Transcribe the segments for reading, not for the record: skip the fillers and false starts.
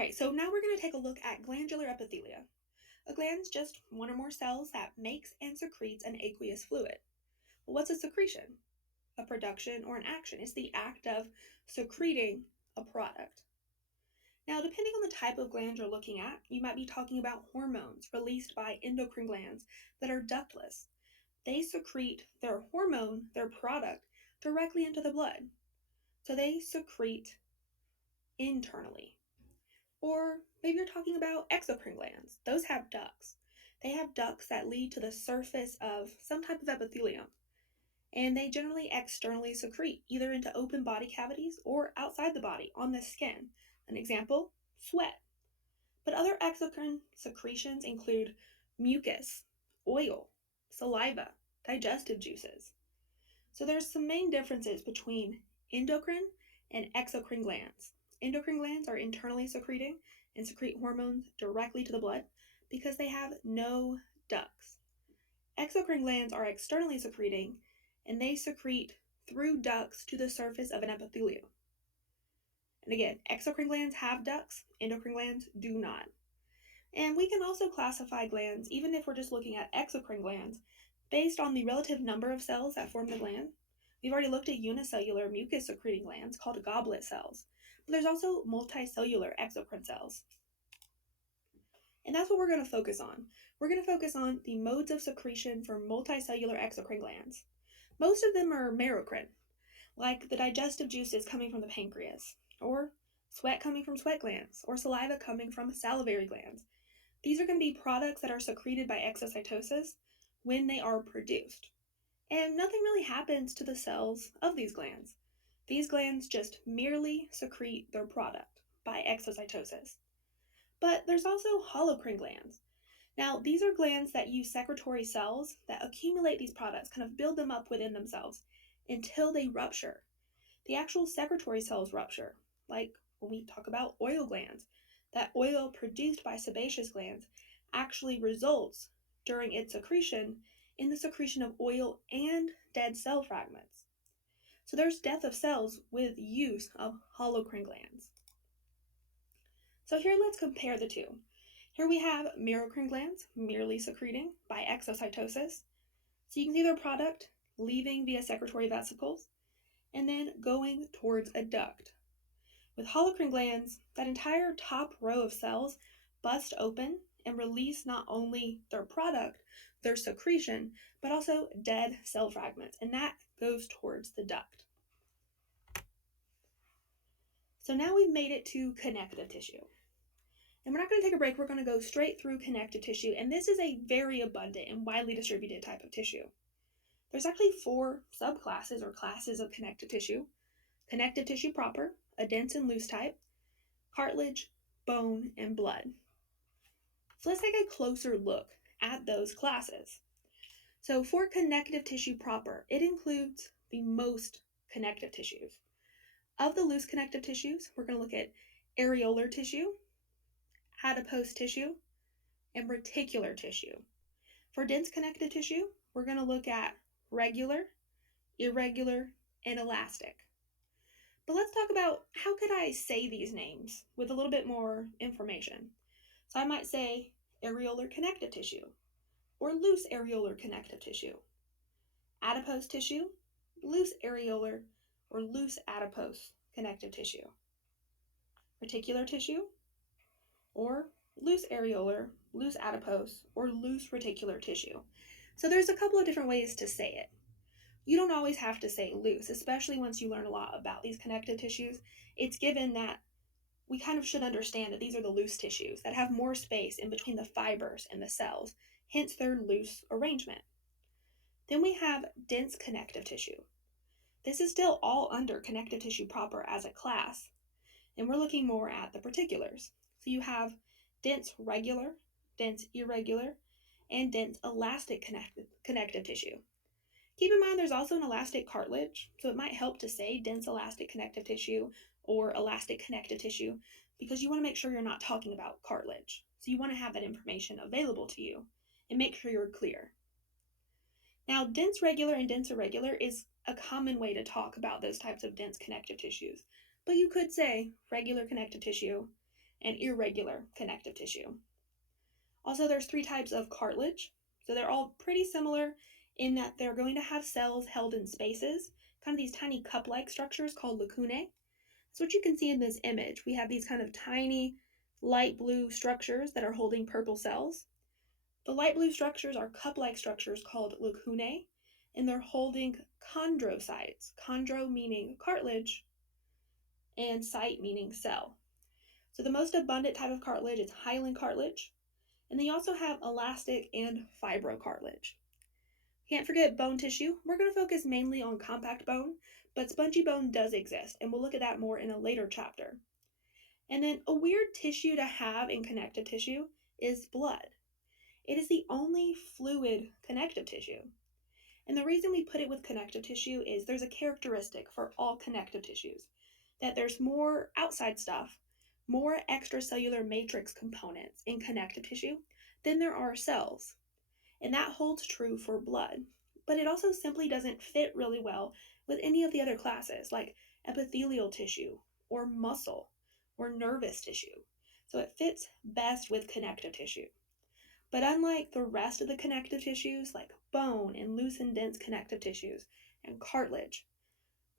Alright, so now we're going to take a look at glandular epithelia. A gland is just one or more cells that makes and secretes an aqueous fluid. Well, what's a secretion? A production or an action. It's the act of secreting a product. Now, depending on the type of gland you're looking at, you might be talking about hormones released by endocrine glands that are ductless. They secrete their hormone, their product, directly into the blood. So they secrete internally. Or maybe you're talking about exocrine glands. Those have ducts. They have ducts that lead to the surface of some type of epithelium, and they generally externally secrete, either into open body cavities or outside the body on the skin. An example, sweat. But other exocrine secretions include mucus, oil, saliva, digestive juices. So there's some main differences between endocrine and exocrine glands. Endocrine glands are internally secreting and secrete hormones directly to the blood because they have no ducts. Exocrine glands are externally secreting and they secrete through ducts to the surface of an epithelium. And again, exocrine glands have ducts, endocrine glands do not. And we can also classify glands, even if we're just looking at exocrine glands, based on the relative number of cells that form the gland. We've already looked at unicellular mucus-secreting glands called goblet cells, but there's also multicellular exocrine cells. And that's what we're going to focus on. We're going to focus on the modes of secretion for multicellular exocrine glands. Most of them are merocrine, like the digestive juices coming from the pancreas, or sweat coming from sweat glands, or saliva coming from salivary glands. These are going to be products that are secreted by exocytosis when they are produced. And nothing really happens to the cells of these glands. These glands just merely secrete their product by exocytosis. But there's also holocrine glands. Now, these are glands that use secretory cells that accumulate these products, kind of build them up within themselves until they rupture. The actual secretory cells rupture, like when we talk about oil glands. That oil produced by sebaceous glands actually results during its secretion in the secretion of oil and dead cell fragments. So there's death of cells with use of holocrine glands. So here let's compare the two. Here we have merocrine glands merely secreting by exocytosis. So you can see their product leaving via secretory vesicles and then going towards a duct. With holocrine glands, that entire top row of cells bust open and release not only their product, their secretion, but also dead cell fragments, and that goes towards the duct. So now we've made it to connective tissue. And we're not going to take a break, we're going to go straight through connective tissue, and this is a very abundant and widely distributed type of tissue. There's actually 4 subclasses or classes of connective tissue. Connective tissue proper, a dense and loose type, cartilage, bone, and blood. So let's take a closer look at those classes. So for connective tissue proper, it includes the most connective tissues. Of the loose connective tissues, we're going to look at areolar tissue, adipose tissue, and reticular tissue. For dense connective tissue, we're going to look at regular, irregular, and elastic. But let's talk about how could I say these names with a little bit more information. So I might say areolar connective tissue, or loose areolar connective tissue. Adipose tissue, loose areolar, or loose adipose connective tissue. Reticular tissue, or loose areolar, loose adipose, or loose reticular tissue. So there's a couple of different ways to say it. You don't always have to say loose, especially once you learn a lot about these connective tissues. It's given that we kind of should understand that these are the loose tissues that have more space in between the fibers and the cells, hence their loose arrangement. Then we have dense connective tissue. This is still all under connective tissue proper as a class, and we're looking more at the particulars. So you have dense regular, dense irregular, and dense elastic connective tissue. Keep in mind there's also an elastic cartilage, so it might help to say dense elastic connective tissue or elastic connective tissue because you want to make sure you're not talking about cartilage. So you want to have that information available to you and make sure you're clear. Now, dense regular and dense irregular is a common way to talk about those types of dense connective tissues, but you could say regular connective tissue and irregular connective tissue. Also, there's 3 types of cartilage. So they're all pretty similar in that they're going to have cells held in spaces, kind of these tiny cup-like structures called lacunae. That's what you can see in this image. We have these kind of tiny light blue structures that are holding purple cells. The light blue structures are cup-like structures called lacunae, and they're holding chondrocytes. Chondro meaning cartilage, and cyte meaning cell. So the most abundant type of cartilage is hyaline cartilage, and then you also have elastic and fibrocartilage. Can't forget bone tissue. We're going to focus mainly on compact bone, but spongy bone does exist, and we'll look at that more in a later chapter. And then a weird tissue to have in connective tissue is blood. It is the only fluid connective tissue. And the reason we put it with connective tissue is there's a characteristic for all connective tissues, that there's more outside stuff, more extracellular matrix components in connective tissue than there are cells. And that holds true for blood. But it also simply doesn't fit really well with any of the other classes, like epithelial tissue, or muscle, or nervous tissue. So it fits best with connective tissue. But unlike the rest of the connective tissues, like bone and loose and dense connective tissues and cartilage,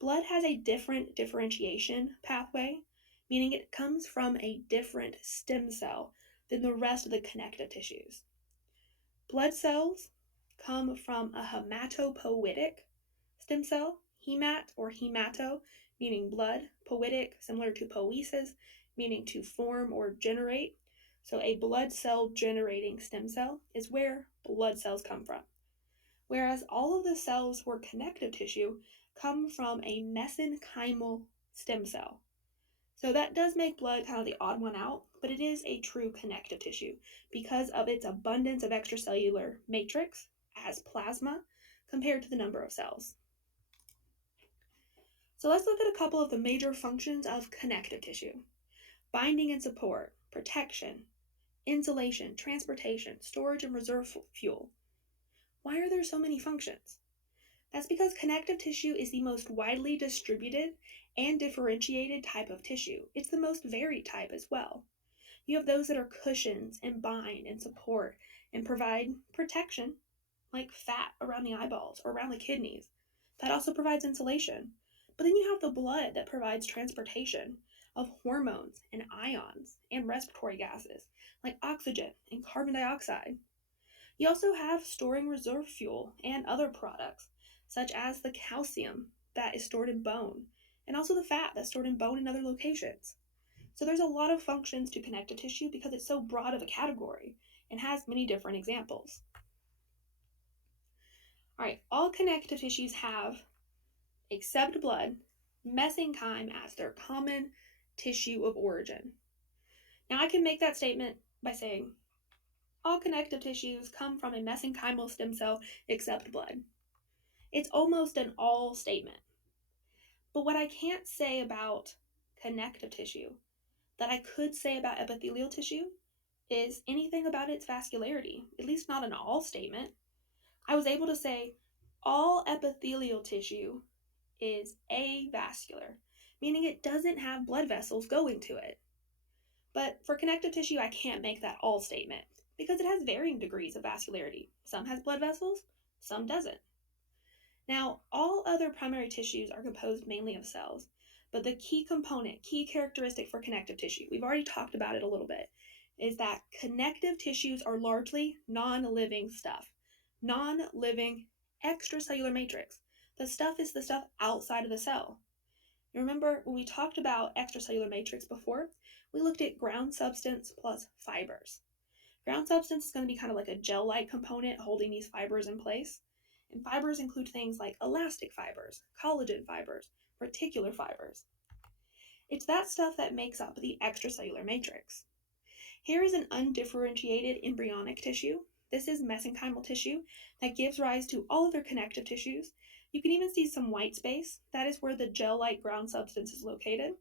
blood has a different differentiation pathway, meaning it comes from a different stem cell than the rest of the connective tissues. Blood cells come from a hematopoietic stem cell, hemat or hemato, meaning blood, poietic, similar to poiesis, meaning to form or generate. So a blood cell generating stem cell is where blood cells come from. Whereas all of the cells for connective tissue come from a mesenchymal stem cell. So that does make blood kind of the odd one out, but it is a true connective tissue because of its abundance of extracellular matrix as plasma compared to the number of cells. So let's look at a couple of the major functions of connective tissue. Binding and support, protection, insulation, transportation, storage and reserve fuel. Why are there so many functions? That's because connective tissue is the most widely distributed and differentiated type of tissue. It's the most varied type as well. You have those that are cushions and bind and support and provide protection, like fat around the eyeballs or around the kidneys. That also provides insulation. But then you have the blood that provides transportation of hormones and ions and respiratory gases like oxygen and carbon dioxide. You also have storing reserve fuel and other products, such as the calcium that is stored in bone, and also the fat that's stored in bone in other locations. So there's a lot of functions to connective tissue because it's so broad of a category and has many different examples. All right, all connective tissues have, except blood, mesenchyme as their common tissue of origin. Now I can make that statement by saying all connective tissues come from a mesenchymal stem cell except blood. It's almost an all statement. But what I can't say about connective tissue that I could say about epithelial tissue is anything about its vascularity, at least not an all statement. I was able to say all epithelial tissue is avascular, meaning it doesn't have blood vessels going to it. But for connective tissue, I can't make that all statement because it has varying degrees of vascularity. Some has blood vessels, some doesn't. Now, all other primary tissues are composed mainly of cells, but the key component, key characteristic for connective tissue, we've already talked about it a little bit, is that connective tissues are largely non-living stuff. Non-living extracellular matrix. The stuff is the stuff outside of the cell. You remember when we talked about extracellular matrix before, we looked at ground substance plus fibers. Ground substance is going to be kind of like a gel-like component holding these fibers in place. And fibers include things like elastic fibers, collagen fibers, reticular fibers. It's that stuff that makes up the extracellular matrix. Here is an undifferentiated embryonic tissue. This is mesenchymal tissue that gives rise to all other connective tissues. You can even see some white space. That is where the gel-like ground substance is located.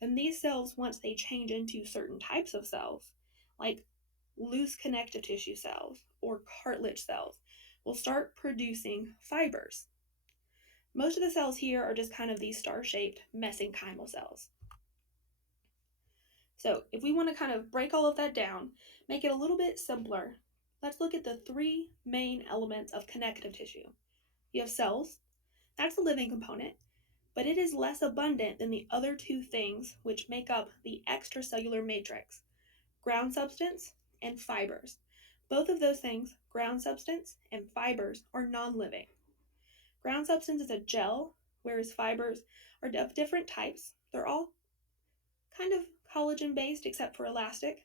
And these cells, once they change into certain types of cells, like loose connective tissue cells or cartilage cells, will start producing fibers. Most of the cells here are just kind of these star-shaped mesenchymal cells. So if we want to kind of break all of that down, make it a little bit simpler, let's look at the three main elements of connective tissue. You have cells, that's the living component, but it is less abundant than the other two things which make up the extracellular matrix: ground substance and fibers. Both of those things, ground substance and fibers, are non living. Ground substance is a gel, whereas fibers are of different types. They're all kind of collagen based except for elastic,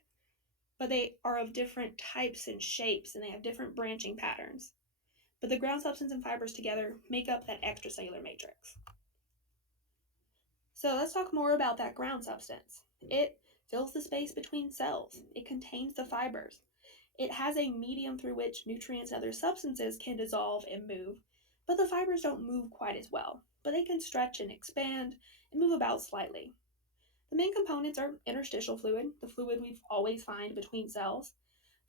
but they are of different types and shapes and they have different branching patterns. But the ground substance and fibers together make up that extracellular matrix. So let's talk more about that ground substance. It fills the space between cells. It contains the fibers. It has a medium through which nutrients and other substances can dissolve and move, but the fibers don't move quite as well, but they can stretch and expand and move about slightly. The main components are interstitial fluid, the fluid we always find between cells,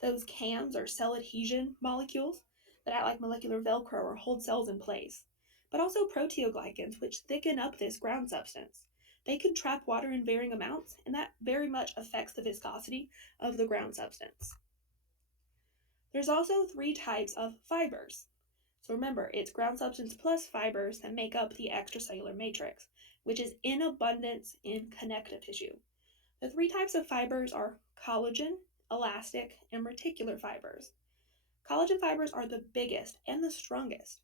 those CAMs or cell adhesion molecules that act like molecular Velcro or hold cells in place, but also proteoglycans, which thicken up this ground substance. They can trap water in varying amounts, and that very much affects the viscosity of the ground substance. There's also three types of fibers. So remember, it's ground substance plus fibers that make up the extracellular matrix, which is in abundance in connective tissue. The three types of fibers are collagen, elastic, and reticular fibers. Collagen fibers are the biggest and the strongest.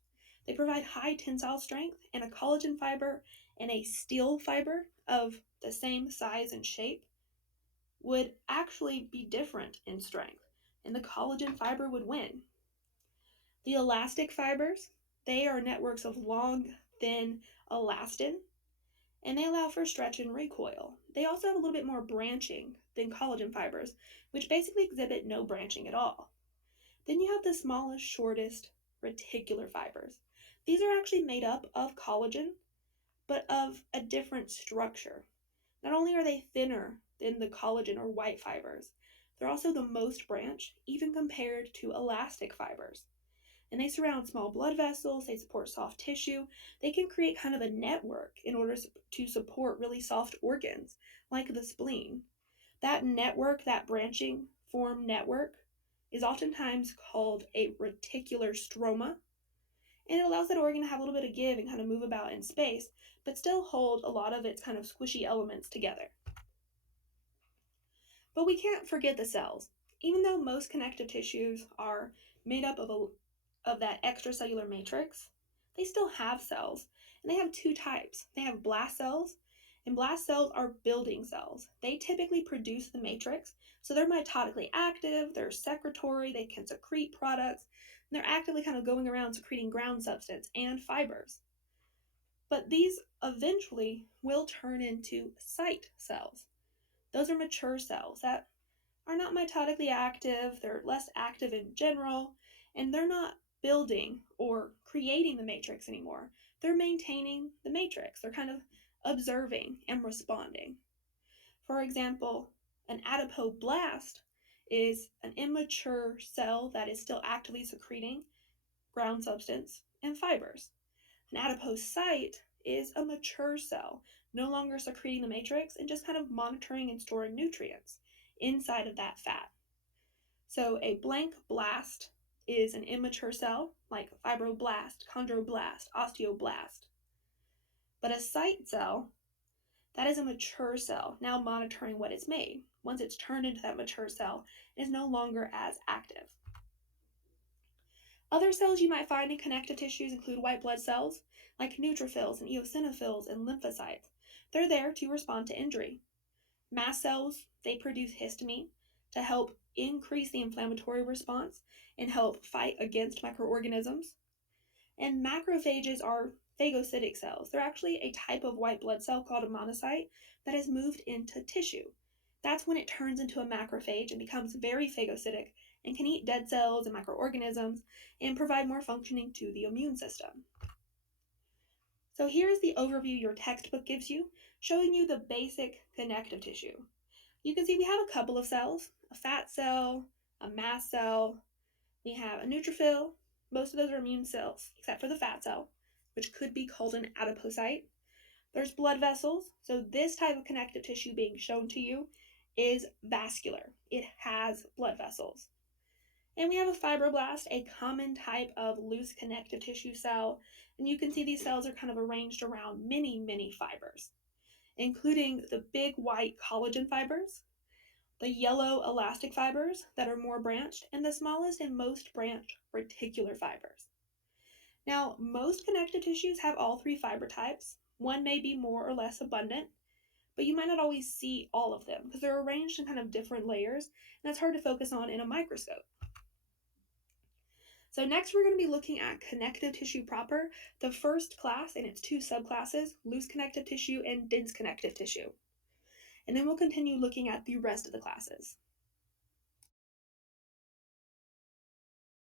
They provide high tensile strength, and a collagen fiber and a steel fiber of the same size and shape would actually be different in strength, and the collagen fiber would win. The elastic fibers, they are networks of long, thin elastin, and they allow for stretch and recoil. They also have a little bit more branching than collagen fibers, which basically exhibit no branching at all. Then you have the smallest, shortest reticular fibers. These are actually made up of collagen, but of a different structure. Not only are they thinner than the collagen or white fibers, they're also the most branched, even compared to elastic fibers. And they surround small blood vessels, they support soft tissue, they can create kind of a network in order to support really soft organs, like the spleen. That network, that branching form network, is oftentimes called a reticular stroma, and it allows that organ to have a little bit of give and kind of move about in space, but still hold a lot of its kind of squishy elements together. But we can't forget the cells. Even though most connective tissues are made up of that extracellular matrix, they still have cells, and they have two types. They have blast cells, and blast cells are building cells. They typically produce the matrix, so they're mitotically active, they're secretory, they can secrete products, and they're actively kind of going around secreting ground substance and fibers. But these eventually will turn into site cells. Those are mature cells that are not mitotically active, they're less active in general, and they're not building or creating the matrix anymore. They're maintaining the matrix. They're kind of observing and responding. For example, an adipoblast is an immature cell that is still actively secreting ground substance and fibers. An adipocyte is a mature cell, no longer secreting the matrix and just kind of monitoring and storing nutrients inside of that fat. So a blank blast is an immature cell, like fibroblast, chondroblast, osteoblast. But a site cell, that is a mature cell, now monitoring what it's made. Once it's turned into that mature cell, it is no longer as active. Other cells you might find in connective tissues include white blood cells, like neutrophils and eosinophils and lymphocytes. They're there to respond to injury. Mast cells, they produce histamine to help increase the inflammatory response and help fight against microorganisms. And macrophages are phagocytic cells. They're actually a type of white blood cell called a monocyte that has moved into tissue. That's when it turns into a macrophage and becomes very phagocytic and can eat dead cells and microorganisms and provide more functioning to the immune system. So here's the overview your textbook gives you, showing you the basic connective tissue. You can see we have a couple of cells, a fat cell, a mast cell, we have a neutrophil. Most of those are immune cells, except for the fat cell, which could be called an adipocyte. There's blood vessels, so this type of connective tissue being shown to you is vascular. It has blood vessels. And we have a fibroblast, a common type of loose connective tissue cell. And you can see these cells are kind of arranged around many, many fibers, including the big white collagen fibers, the yellow elastic fibers that are more branched, and the smallest and most branched reticular fibers. Now, most connective tissues have all three fiber types. One may be more or less abundant, but you might not always see all of them because they're arranged in kind of different layers, and that's hard to focus on in a microscope. So next we're going to be looking at connective tissue proper, the first class and its two subclasses, loose connective tissue and dense connective tissue. And then we'll continue looking at the rest of the classes.